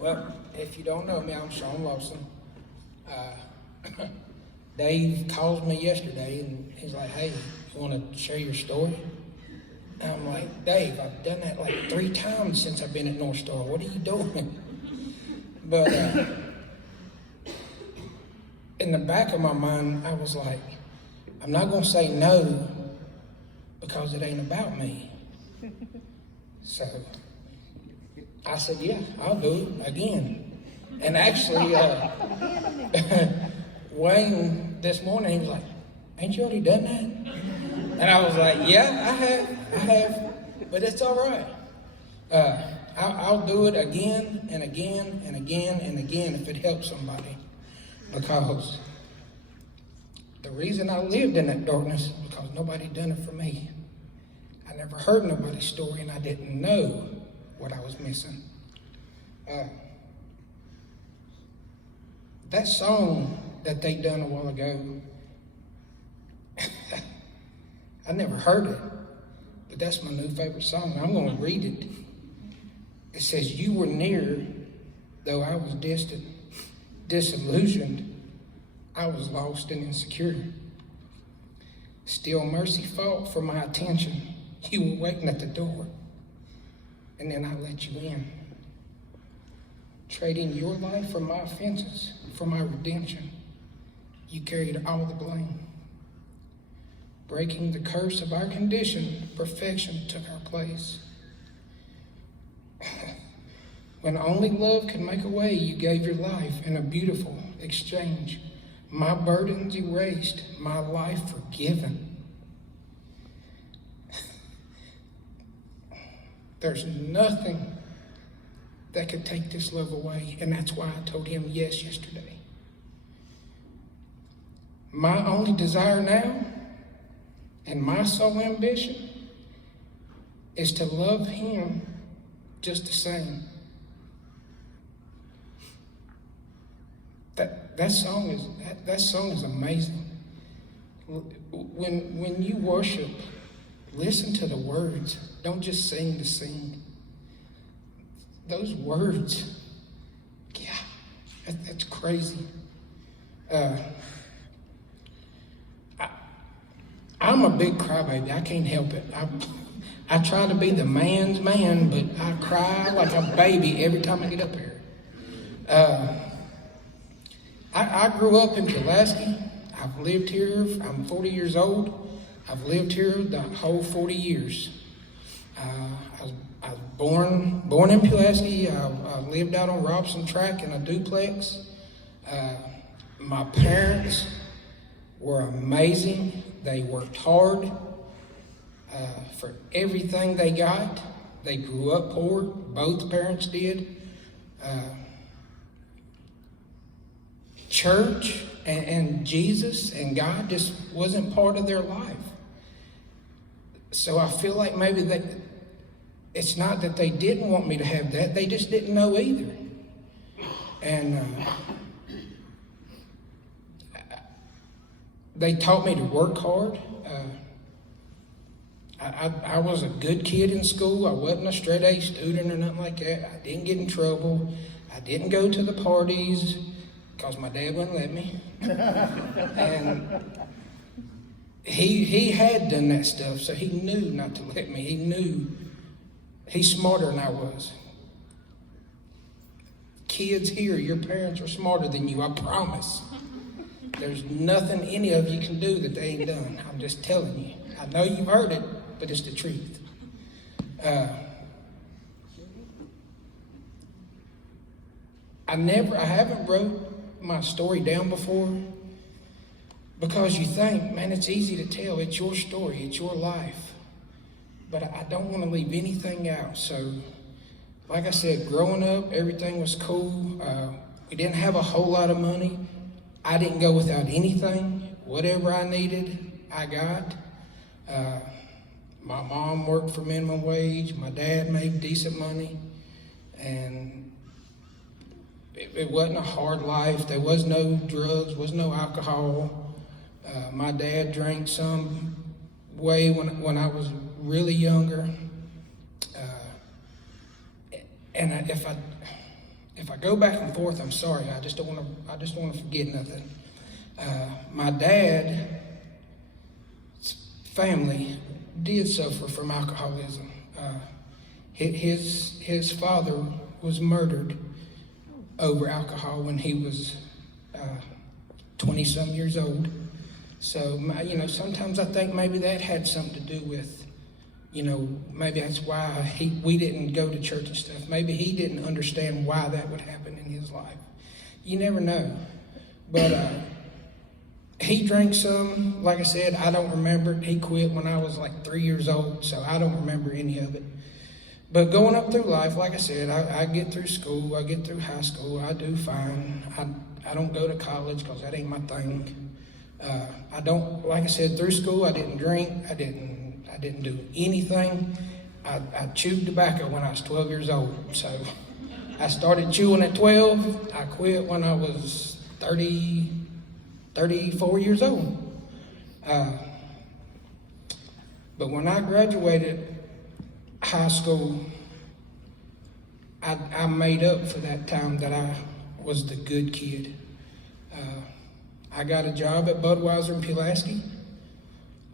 Well, if you don't know me, I'm Shaun Lawson. Uh, Dave calls me yesterday and he's like, hey, you want to share your story? And I'm like, Dave, I've done that like 3 times since I've been at North Star. What are you doing? But in the back of my mind, I was like, I'm not going to say no because it ain't about me. So I said, yeah, I'll do it again. And actually, Wayne this morning, he was like, ain't you already done that? And I was like, yeah, I have, but it's all right. I'll do it again and again and again and again if it helps somebody. Because the reason I lived in that darkness is because nobody done it for me. I never heard nobody's story and I didn't know what I was missing. That song that they done a while ago, I never heard it, but that's my new favorite song. I'm going to read it. It says, you were near, though I was distant, disillusioned. I was lost and insecure. Still mercy fought for my attention. You were waiting at the door, and then I let you in. Trading your life for my offenses, for my redemption. You carried all the blame. Breaking the curse of our condition, perfection took our place. When only love could make a way, you gave your life in a beautiful exchange. My burdens erased, my life forgiven. There's nothing that could take this love away, and that's why I told him yes yesterday. My only desire now, and my sole ambition, is to love him just the same. That song is amazing. When you worship, listen to the words. Don't just sing to sing. Those words, yeah, that's crazy. I'm a big crybaby. I can't help it. I try to be the man's man, but I cry like a baby every time I get up here. I grew up in Pulaski. I've lived here. I'm 40 years old. I've lived here the whole 40 years. I was born in Pulaski. I lived out on Robson Track in a duplex. My parents were amazing. They worked hard for everything they got. They grew up poor. Both parents did. Church and Jesus and God just wasn't part of their life. So I feel like maybe it's not that they didn't want me to have that, they just didn't know either. And they taught me to work hard. I was a good kid in school. I wasn't a straight A student or nothing like that. I didn't get in trouble. I didn't go to the parties because my dad wouldn't let me. And he had done that stuff, so he knew not to let me. He knew. He's smarter than I was. Kids here, your parents are smarter than you, I promise. There's nothing any of you can do that they ain't done. I'm just telling you. I know you've heard it, but it's the truth. I haven't wrote my story down before because you think, man, it's easy to tell. It's your story. It's your life. But I don't want to leave anything out. So, like I said, growing up, everything was cool. We didn't have a whole lot of money. I didn't go without anything. Whatever I needed, I got. My mom worked for minimum wage. My dad made decent money. And it wasn't a hard life. There was no drugs, was no alcohol. My dad drank some way when I was really younger. And if I go back and forth, I'm sorry. I just don't want to forget nothing. My dad's family did suffer from alcoholism. His father was murdered over alcohol when he was 20-some years old. So, sometimes I think maybe that had something to do with, maybe that's why we didn't go to church and stuff. Maybe he didn't understand why that would happen in his life. You never know. But he drank some. Like I said, I don't remember it. He quit when I was like 3 years old, so I don't remember any of it. But going up through life, like I said, I get through school, I get through high school, I do fine. I don't go to college because that ain't my thing. I don't, like I said, through school I didn't drink, I didn't do anything. I chewed tobacco when I was 12 years old. So I started chewing at 12. I quit when I was 34 years old. But when I graduated high school, I made up for that time that I was the good kid. I got a job at Budweiser in Pulaski.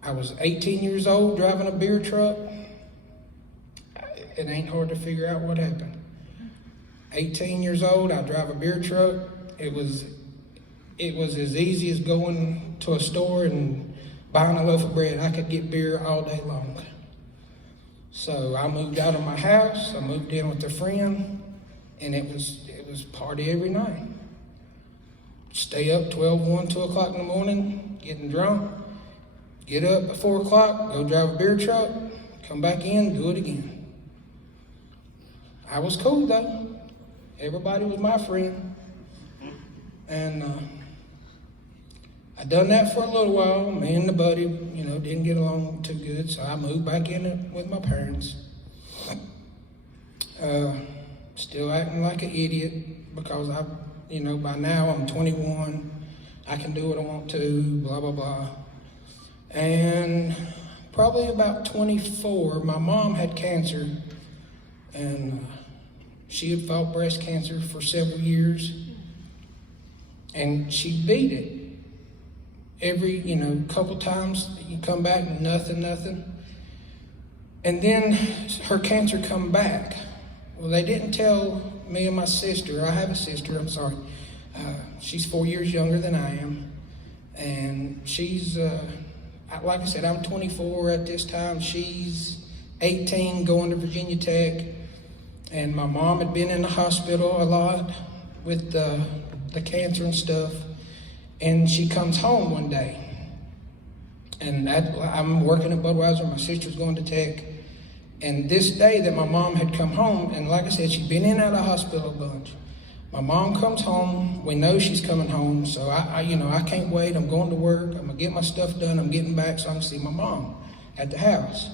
I was 18 years old driving a beer truck. It ain't hard to figure out what happened. 18 years old, I drive a beer truck. It was as easy as going to a store and buying a loaf of bread. I could get beer all day long. So I moved out of my house. I moved in with a friend, and it was party every night. Stay up 12, 1, 2 o'clock in the morning, getting drunk. Get up at 4 o'clock, go drive a beer truck, come back in, do it again. I was cool though. Everybody was my friend. And I done that for a little while. Me and the buddy, didn't get along too good, so I moved back in with my parents. Still acting like an idiot because by now I'm 21. I can do what I want to, blah, blah, blah. And probably about 24, my mom had cancer, and she had fought breast cancer for several years, and she beat it. Every, couple times you come back, nothing. And then her cancer come back. Well, they didn't tell me and my sister. I have a sister, I'm sorry. She's 4 years younger than I am. And she's, like I said, I'm 24 at this time. She's 18 going to Virginia Tech. And my mom had been in the hospital a lot with the cancer and stuff. And she comes home one day. And I'm working at Budweiser. My sister's going to Tech. And this day that my mom had come home, and like I said, she'd been in and out of the hospital a bunch. My mom comes home. We know she's coming home. So I can't wait. I'm going to work. I'm going to get my stuff done. I'm getting back so I can see my mom at the house.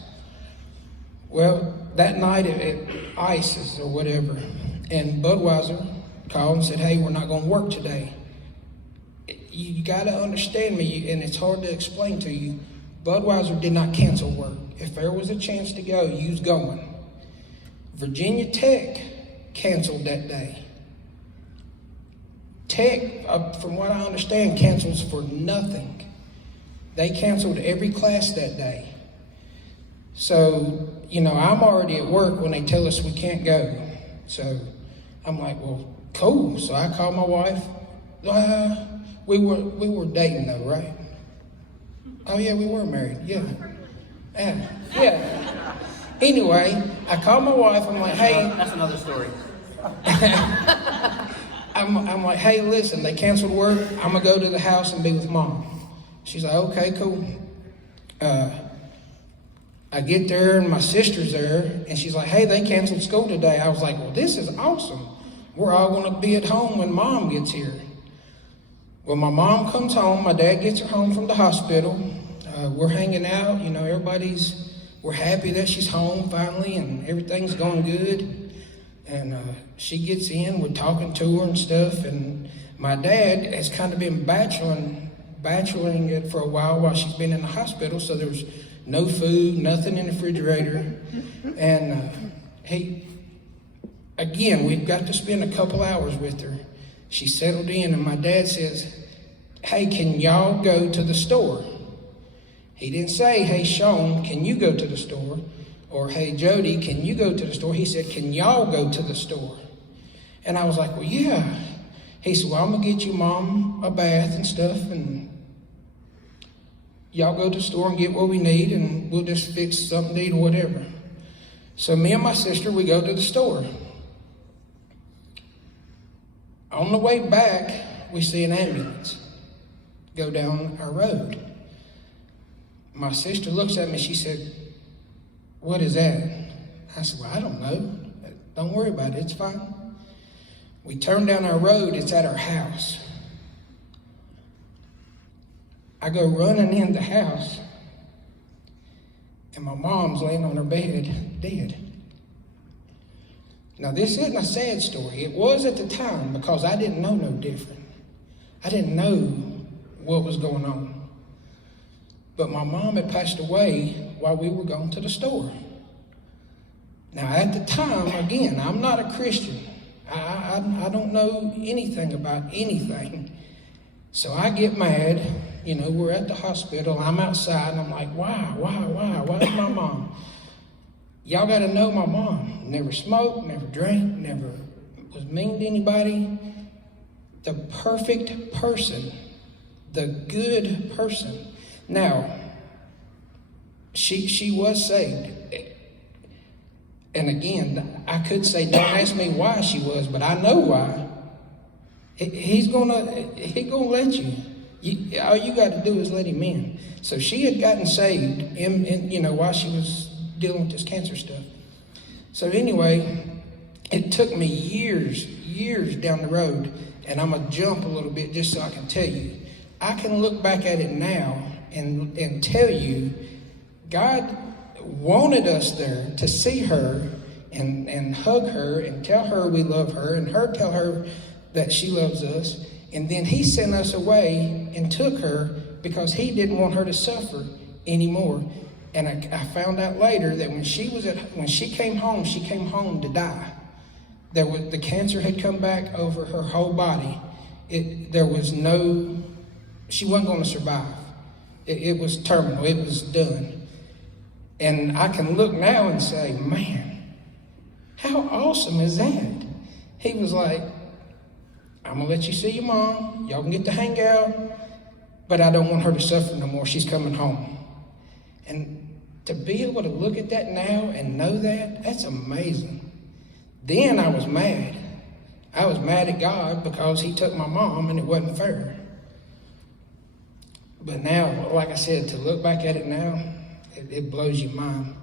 Well, that night at ICE's or whatever, and Budweiser called and said, hey, we're not going to work today. You got to understand me, and it's hard to explain to you. Budweiser did not cancel work. If there was a chance to go, you was going. Virginia Tech canceled that day. Tech, from what I understand, cancels for nothing. They canceled every class that day. So, I'm already at work when they tell us we can't go. So I'm like, well, cool. So I called my wife. We were dating though, right? Oh yeah, we were married. Yeah. Yeah. Anyway, I called my wife. I'm like, hey. That's another story. I'm like, hey, listen, they canceled work. I'm gonna go to the house and be with Mom. She's like, okay, cool. I get there and my sister's there, and she's like, hey, they canceled school today. I was like, well, this is awesome. We're all gonna be at home when Mom gets here. Well, my mom comes home. My dad gets her home from the hospital. We're hanging out. We're happy that she's home finally, and everything's going good. And she gets in. We're talking to her and stuff. And my dad has kind of been bacheloring it for a while she's been in the hospital. So there's no food, nothing in the refrigerator. And again, we've got to spend a couple hours with her. She settled in, and my dad says, hey, can y'all go to the store? He didn't say, hey, Shaun, can you go to the store? Or, hey, Jody, can you go to the store? He said, can y'all go to the store? And I was like, well, yeah. He said, well, I'm going to get you, Mom, a bath and stuff, and y'all go to the store and get what we need, and we'll just fix something to eat or whatever. So me and my sister, we go to the store. On the way back, we see an ambulance go down our road. My sister looks at me, she said, what is that? I said, well, I don't know. Don't worry about it, it's fine. We turn down our road, it's at our house. I go running in the house, and my mom's laying on her bed, dead. Now, this isn't a sad story. It was at the time, because I didn't know no different. I didn't know what was going on. But my mom had passed away while we were going to the store. Now, at the time, again, I'm not a Christian. I don't know anything about anything. So I get mad. You know, we're at the hospital. I'm outside, and I'm like, why is my mom? Y'all got to know my mom. Never smoked, never drank, never was mean to anybody. The perfect person. The good person. Now, she was saved. And again, I could say, don't ask me why she was, but I know why. He's gonna let you. All you got to do is let him in. So she had gotten saved, while she was dealing with this cancer stuff. So anyway, it took me years down the road, and I'm gonna jump a little bit just so I can tell you. I can look back at it now and tell you, God wanted us there to see her and hug her and tell her we love her and her tell her that she loves us. And then he sent us away and took her because he didn't want her to suffer anymore. And I found out later that when she came home to die. The cancer had come back over her whole body. She wasn't going to survive. It was terminal. It was done. And I can look now and say, man, how awesome is that? He was like, I'm going to let you see your mom. Y'all can get to hang out. But I don't want her to suffer no more. She's coming home. And to be able to look at that now and know that's amazing. Then I was mad. I was mad at God because he took my mom and it wasn't fair. But now, like I said, to look back at it now, it blows your mind.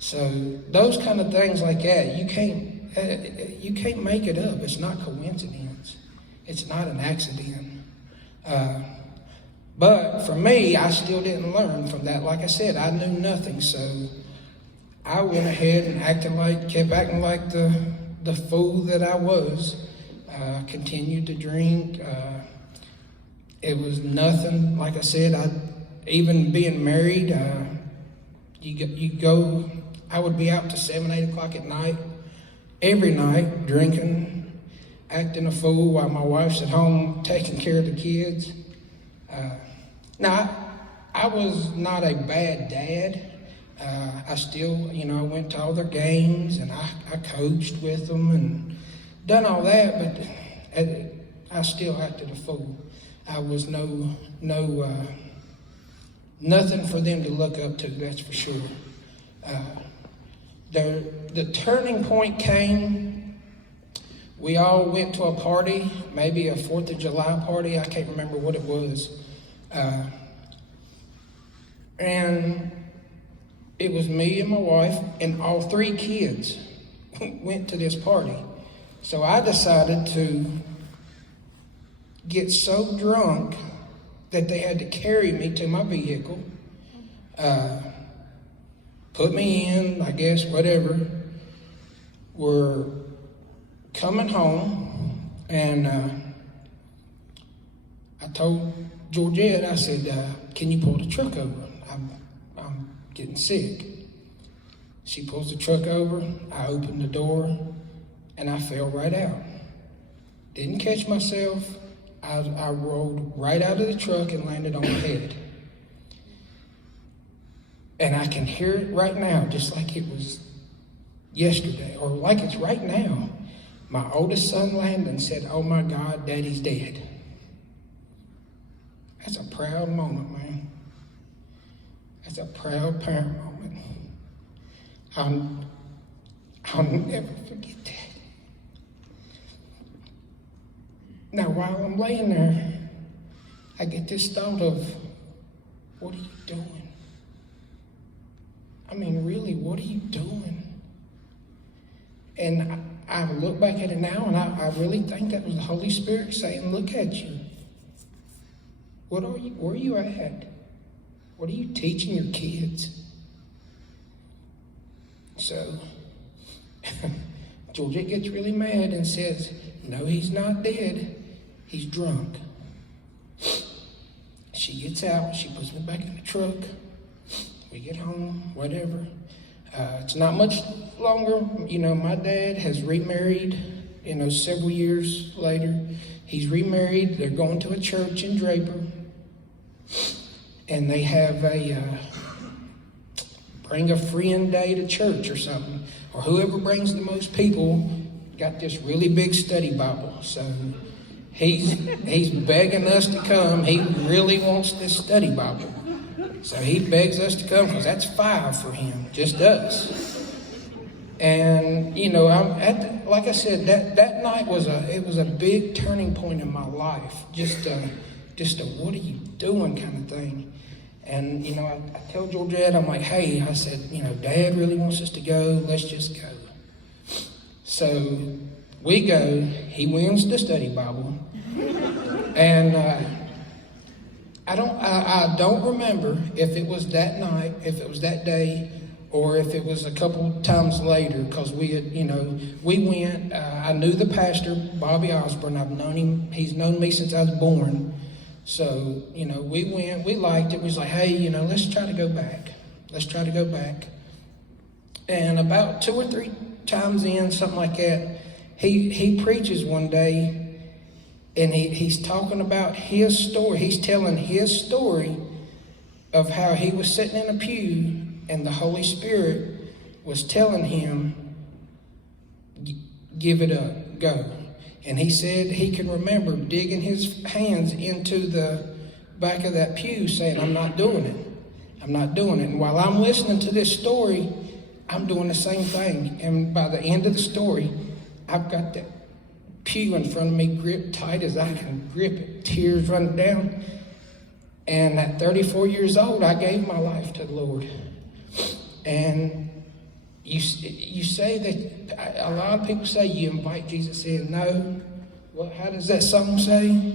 So those kind of things like that, you can't make it up. It's not coincidence. It's not an accident. But for me, I still didn't learn from that. Like I said, I knew nothing. So I went ahead and kept acting like the fool that I was. Continued to drink. It was nothing. Like I said, even being married, I would be out to 7, 8 o'clock at night, every night, drinking, acting a fool while my wife's at home taking care of the kids. Now, I was not a bad dad. I still, I went to all their games and I coached with them and done all that, but I still acted a fool. I was nothing for them to look up to, that's for sure. The turning point came. We all went to a party, maybe a 4th of July party. I can't remember what it was. And it was me and my wife and all 3 kids went to this party. So I decided to get so drunk that they had to carry me to my vehicle, put me in, I guess, whatever. We're coming home, and I told Georgette, I said, can you pull the truck over? I'm getting sick. She pulls the truck over, I open the door, and I fell right out. Didn't catch myself. I rolled right out of the truck and landed on my head. And I can hear it right now, just like it was yesterday, or like it's right now. My oldest son, Landon, said, "Oh my God, Daddy's dead." That's a proud moment, man. That's a proud parent moment. I'll never forget that. Now, while I'm laying there, I get this thought of, what are you doing? I mean, really, what are you doing? And I look back at it now, and I really think that was the Holy Spirit saying, look at you. Where are you at? What are you teaching your kids? So, Georgette gets really mad and says, no, he's not dead. He's drunk. She gets out. She puts me back in the truck. We get home, whatever. It's not much longer. My dad has remarried, several years later. He's remarried. They're going to a church in Draper. And they have a bring a friend day to church or something. Or whoever brings the most people got this really big study Bible. So he's begging us to come. He really wants this study Bible. So he begs us to come because that's 5 for him, just us. And like I said, that night was a big turning point in my life. Just a what are you doing kind of thing. And I tell Georgette, I'm like, hey, I said, Dad really wants us to go. Let's just go. So we go. He wins the study Bible, and I don't remember if it was that night, if it was that day, or if it was a couple times later, because we had, we went. I knew the pastor, Bobby Osborne. I've known him. He's known me since I was born. So, we went. We liked it. We was like, hey, let's try to go back. Let's try to go back. And about 2 or 3 times in, something like that, he preaches one day. And he's talking about his story. He's telling his story of how he was sitting in a pew and the Holy Spirit was telling him, give it up, go. And he said he can remember digging his hands into the back of that pew saying, I'm not doing it. I'm not doing it. And while I'm listening to this story, I'm doing the same thing. And by the end of the story, I've got that pew in front of me gripped tight as I can grip it, tears running down. And at 34 years old, I gave my life to the Lord. And you say that, a lot of people say you invite Jesus in. No. Well, how does that song say?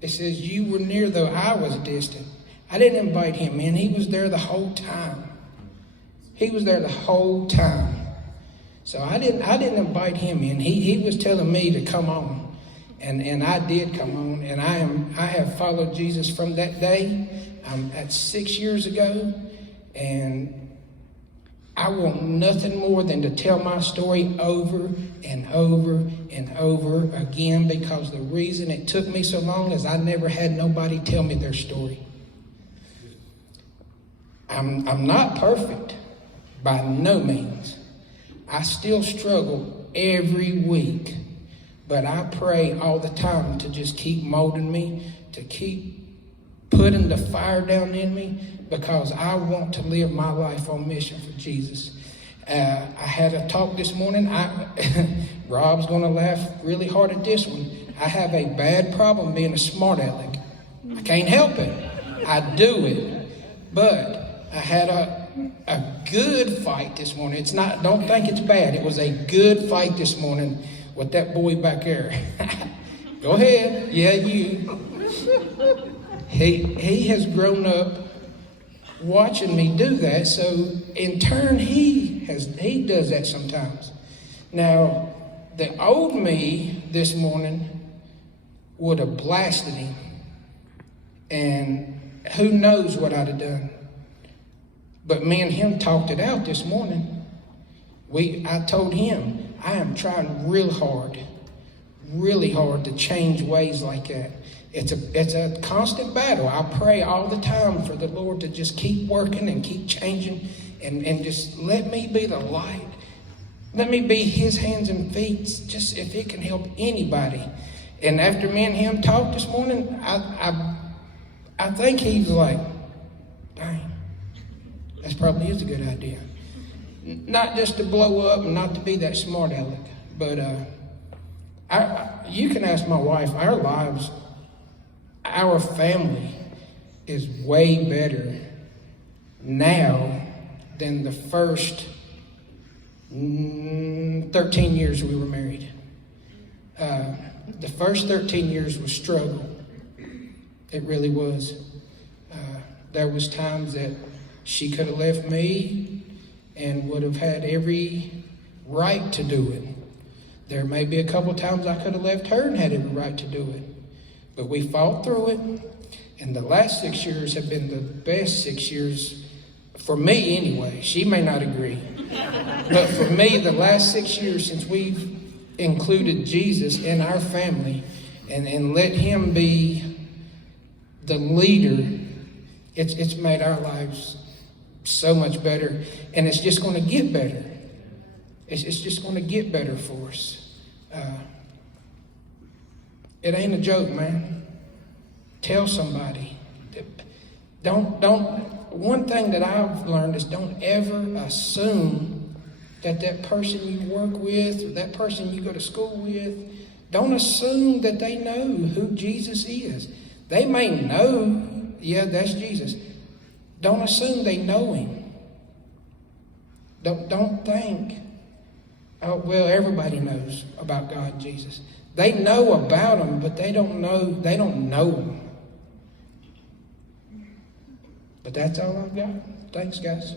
It says, you were near though I was distant. I didn't invite him in. He was there the whole time. He was there the whole time. So I didn't invite him in. He was telling me to come on. And I did come on. And I have followed Jesus from that day. That's 6 years ago. And I want nothing more than to tell my story over and over and over again, because the reason it took me so long is I never had nobody tell me their story. I'm not perfect by no means. I still struggle every week, but I pray all the time to just keep molding me, to keep putting the fire down in me, because I want to live my life on mission for Jesus. I had a talk this morning. Rob's going to laugh really hard at this one. I have a bad problem being a smart aleck. I can't help it. I do it. But I had a good fight this morning. Don't think it's bad. It was a good fight this morning with that boy back there. Go ahead. Yeah, you. He has grown up watching me do that, so in turn he does that sometimes. Now, the old me this morning would have blasted him, and who knows what I'd have done. But me and him talked it out this morning. I told him, I am trying really hard to change ways like that. It's a constant battle. I pray all the time for the Lord to just keep working and keep changing and just let me be the light. Let me be his hands and feet, just if it can help anybody. And after me and him talked this morning, I think he's like, dang, that probably is a good idea. Not just to blow up and not to be that smart aleck, but you can ask my wife, our family is way better now than the first 13 years we were married. The first 13 years was struggle. It really was. There was times that she could have left me and would have had every right to do it. There may be a couple times I could have left her and had every right to do it. But we fought through it, and the last 6 years have been the best 6 years, for me anyway. She may not agree. But for me, the last 6 years since we've included Jesus in our family and let him be the leader, it's made our lives so much better, and it's just going to get better. It's just going to get better for us. It ain't a joke, man. Tell somebody. One thing that I've learned is don't ever assume that person you work with or that person you go to school with, don't assume that they know who Jesus is. They may know, yeah, that's Jesus. Don't assume they know him. Don't think, oh, well, everybody knows about God and Jesus. They know about him, but they don't know him. But that's all I've got. Thanks, guys.